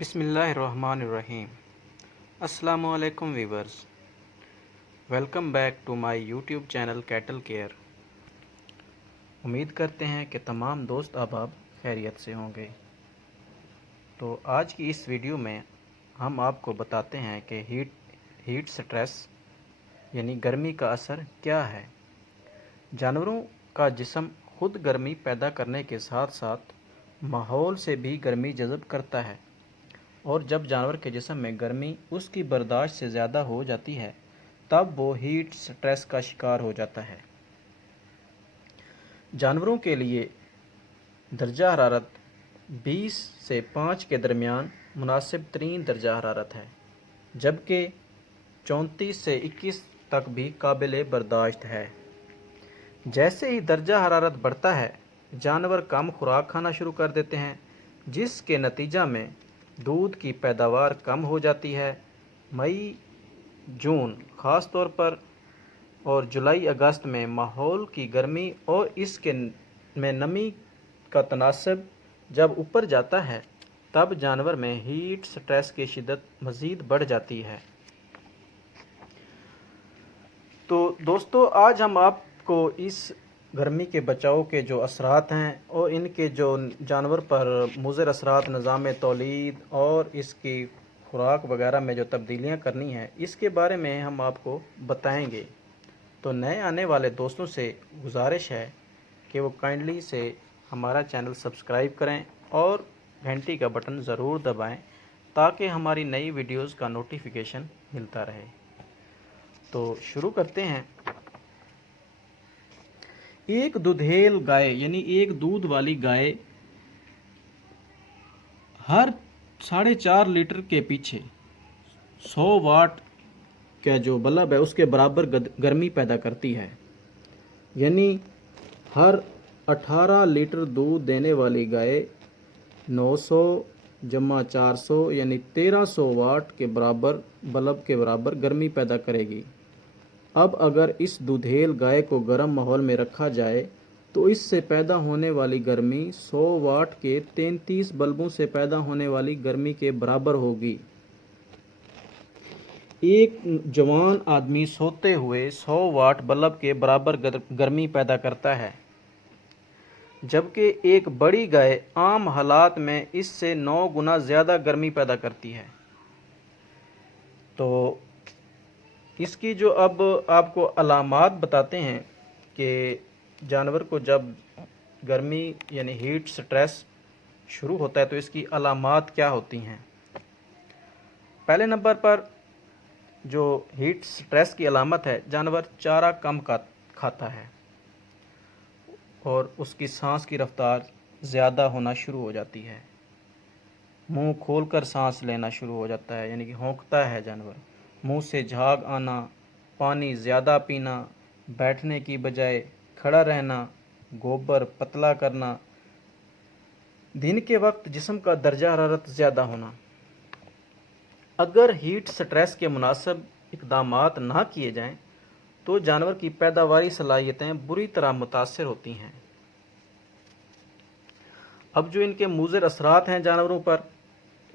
بسم اللہ الرحمن الرحیم۔ السلام علیکم viewers, welcome back to my YouTube channel Cattle Care. امید کرتے ہیں کہ تمام دوست احباب خیریت سے ہوں گے۔ تو آج کی اس ویڈیو میں ہم آپ کو بتاتے ہیں کہ ہیٹ سٹریس یعنی گرمی کا اثر کیا ہے۔ جانوروں کا جسم خود گرمی پیدا کرنے کے ساتھ ساتھ ماحول سے بھی گرمی جذب کرتا ہے، اور جب جانور کے جسم میں گرمی اس کی برداشت سے زیادہ ہو جاتی ہے تب وہ ہیٹ سٹریس کا شکار ہو جاتا ہے۔ جانوروں کے لیے درجہ حرارت 20 سے 5 کے درمیان مناسب ترین درجہ حرارت ہے، جبکہ 34 سے 21 تک بھی قابل برداشت ہے۔ جیسے ہی درجہ حرارت بڑھتا ہے، جانور کم خوراک کھانا شروع کر دیتے ہیں، جس کے نتیجہ میں دودھ کی پیداوار کم ہو جاتی ہے۔ مئی جون خاص طور پر اور جولائی اگست میں ماحول کی گرمی اور اس کے میں نمی کا تناسب جب اوپر جاتا ہے تب جانور میں ہیٹ سٹریس کی شدت مزید بڑھ جاتی ہے۔ تو دوستو، آج ہم آپ کو اس گرمی کے بچاؤ کے جو اثرات ہیں اور ان کے جو جانور پر مضر اثرات نظام تولید اور اس کی خوراک وغیرہ میں جو تبدیلیاں کرنی ہیں، اس کے بارے میں ہم آپ کو بتائیں گے۔ تو نئے آنے والے دوستوں سے گزارش ہے کہ وہ کائنڈلی سے ہمارا چینل سبسکرائب کریں اور گھنٹی کا بٹن ضرور دبائیں تاکہ ہماری نئی ویڈیوز کا نوٹیفیکیشن ملتا رہے۔ تو شروع کرتے ہیں۔ ایک دودھیل گائے یعنی ایک دودھ والی گائے ہر 4.5 لیٹر کے پیچھے 100 واٹ کا جو بلب ہے اس کے برابر گرمی پیدا کرتی ہے، یعنی ہر 18 لیٹر دودھ دینے والی گائے 900 جمع 400 یعنی 1300 واٹ کے برابر بلب کے برابر گرمی پیدا کرے گی۔ اب اگر اس دودھیل گائے کو گرم ماحول میں رکھا جائے تو اس سے پیدا ہونے والی گرمی 100 واٹ کے 33 بلبوں سے پیدا ہونے والی گرمی کے برابر ہوگی۔ ایک جوان آدمی سوتے ہوئے 100 واٹ بلب کے برابر گرمی پیدا کرتا ہے، جبکہ ایک بڑی گائے عام حالات میں اس سے 9 گنا زیادہ گرمی پیدا کرتی ہے۔ تو اس کی جو اب آپ کو علامات بتاتے ہیں کہ جانور کو جب گرمی یعنی ہیٹ سٹریس شروع ہوتا ہے تو اس کی علامات کیا ہوتی ہیں۔ پہلے نمبر پر جو ہیٹ سٹریس کی علامت ہے، جانور چارہ کم کھاتا ہے اور اس کی سانس کی رفتار زیادہ ہونا شروع ہو جاتی ہے، منہ کھول کر سانس لینا شروع ہو جاتا ہے، یعنی کہ ہونکتا ہے جانور، منہ سے جھاگ آنا، پانی زیادہ پینا، بیٹھنے کی بجائے کھڑا رہنا، گوبر پتلا کرنا، دن کے وقت جسم کا درجہ حرارت زیادہ ہونا۔ اگر ہیٹ سٹریس کے مناسب اقدامات نہ کیے جائیں تو جانور کی پیداواری صلاحیتیں بری طرح متاثر ہوتی ہیں۔ اب جو ان کے مضر اثرات ہیں جانوروں پر،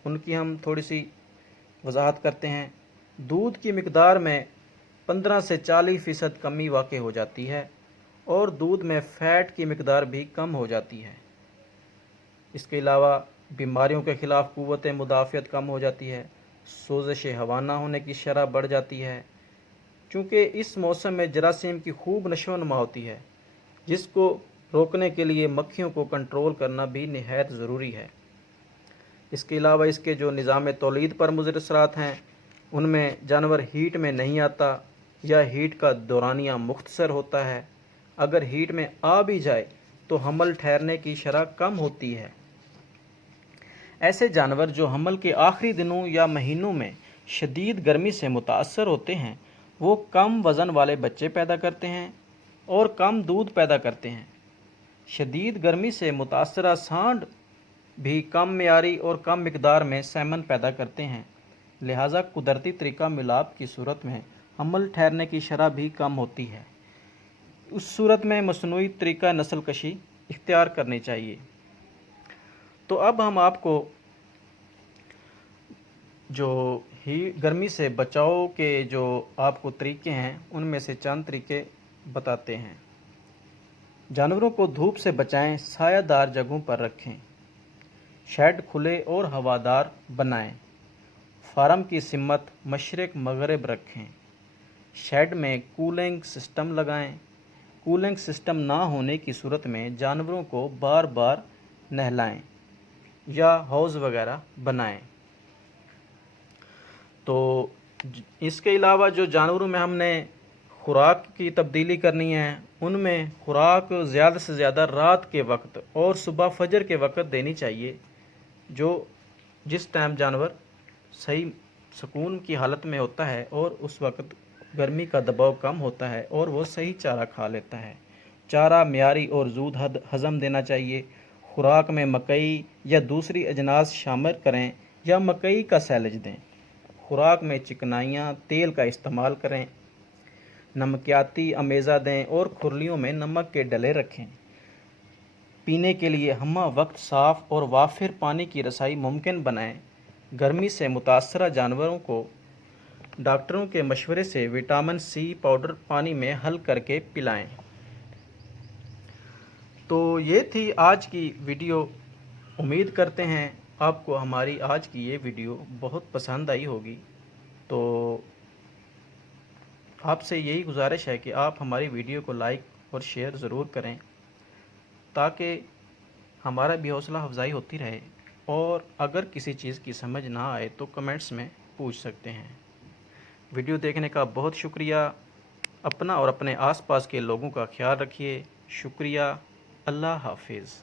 ان کی ہم تھوڑی سی وضاحت کرتے ہیں۔ دودھ کی مقدار میں 15 سے 40% کمی واقع ہو جاتی ہے اور دودھ میں فیٹ کی مقدار بھی کم ہو جاتی ہے۔ اس کے علاوہ بیماریوں کے خلاف قوت مدافعت کم ہو جاتی ہے، سوزش ہوا نہ ہونے کی شرح بڑھ جاتی ہے، چونکہ اس موسم میں جراثیم کی خوب نشو و نما ہوتی ہے، جس کو روکنے کے لیے مکھیوں کو کنٹرول کرنا بھی نہایت ضروری ہے۔ اس کے علاوہ اس کے جو نظام تولید پر مضر اثرات ہیں، ان میں جانور ہیٹ میں نہیں آتا یا ہیٹ کا دورانیہ مختصر ہوتا ہے۔ اگر ہیٹ میں آ بھی جائے تو حمل ٹھہرنے کی شرح کم ہوتی ہے۔ ایسے جانور جو حمل کے آخری دنوں یا مہینوں میں شدید گرمی سے متاثر ہوتے ہیں، وہ کم وزن والے بچے پیدا کرتے ہیں اور کم دودھ پیدا کرتے ہیں۔ شدید گرمی سے متاثرہ سانڈ بھی کم معیاری اور کم مقدار میں سیمن پیدا کرتے ہیں، لہٰذا قدرتی طریقہ ملاپ کی صورت میں حمل ٹھہرنے کی شرح بھی کم ہوتی ہے۔ اس صورت میں مصنوعی طریقہ نسل کشی اختیار کرنی چاہیے۔ تو اب ہم آپ کو جو گرمی سے بچاؤ کے جو آپ کو طریقے ہیں ان میں سے چند طریقے بتاتے ہیں۔ جانوروں کو دھوپ سے بچائیں، سایہ دار جگہوں پر رکھیں، شیڈ کھلے اور ہوادار بنائیں، فارم کی سمت مشرق مغرب رکھیں، شیڈ میں کولنگ سسٹم لگائیں۔ کولنگ سسٹم نہ ہونے کی صورت میں جانوروں کو بار بار نہلائیں یا حوض وغیرہ بنائیں۔ تو اس کے علاوہ جو جانوروں میں ہم نے خوراک کی تبدیلی کرنی ہے، ان میں خوراک زیادہ سے زیادہ رات کے وقت اور صبح فجر کے وقت دینی چاہیے، جس ٹائم جانور صحیح سکون کی حالت میں ہوتا ہے اور اس وقت گرمی کا دباؤ کم ہوتا ہے اور وہ صحیح چارہ کھا لیتا ہے۔ چارہ معیاری اور زود ہضم دینا چاہیے۔ خوراک میں مکئی یا دوسری اجناس شامل کریں یا مکئی کا سیلج دیں۔ خوراک میں چکنائیاں تیل کا استعمال کریں، نمکیاتی امیزہ دیں اور کھرلیوں میں نمک کے ڈلے رکھیں۔ پینے کے لیے ہمہ وقت صاف اور وافر پانی کی رسائی ممکن بنائیں۔ گرمی سے متاثرہ جانوروں کو ڈاکٹروں کے مشورے سے وٹامن سی پاؤڈر پانی میں حل کر کے پلائیں۔ تو یہ تھی آج کی ویڈیو۔ امید کرتے ہیں آپ کو ہماری آج کی یہ ویڈیو بہت پسند آئی ہوگی۔ تو آپ سے یہی گزارش ہے کہ آپ ہماری ویڈیو کو لائک اور شیئر ضرور کریں تاکہ ہمارا بھی حوصلہ افزائی ہوتی رہے، اور اگر کسی چیز کی سمجھ نہ آئے تو کمنٹس میں پوچھ سکتے ہیں۔ ویڈیو دیکھنے کا بہت شکریہ۔ اپنا اور اپنے آس پاس کے لوگوں کا خیال رکھیے۔ شکریہ۔ اللہ حافظ۔